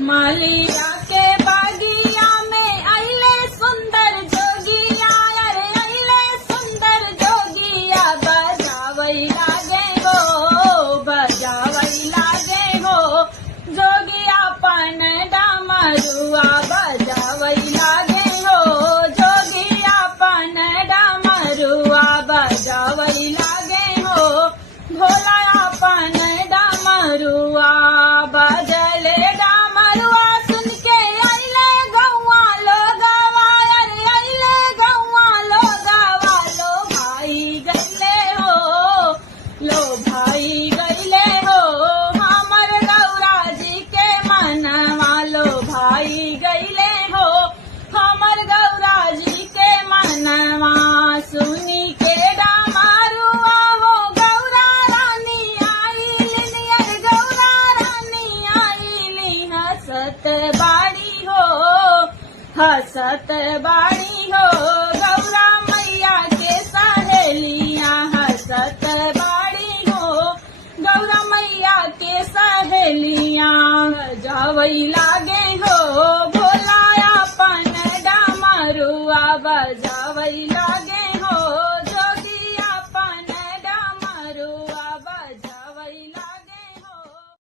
मालिया के बागिया में अइले सुंदर जोगिया, अरे अइले सुंदर जोगिया, बजावई लागे हो, बजावई लागे हो, जोगिया पन डमरुआ बजावई लागे हो, जोगिया पन डमरुआ बजावई लागे हो, भोला पन डमरुआ बजले डमरुआ सुन के अइले गौआ लोगवा, अरे अइले गौआ लोगवा, लो भाई गइले हो, लो भाई गइले हो, हमर गौरा जी के मनवा, लो भाई गइले हो, हमर गौरा जी के मनवा, सुनी के डमरुआ हो गौरा रानी आइली, अरे गौरा रानी आइली, हसत बाड़ी हो, हसत बाड़ी हो, गौरा मैया के सहेलियां हसत बाड़ी हो, गौरा मैया के सहेलियां बजावई लागे हो, भोला अपन डमरुआ बजावई लागे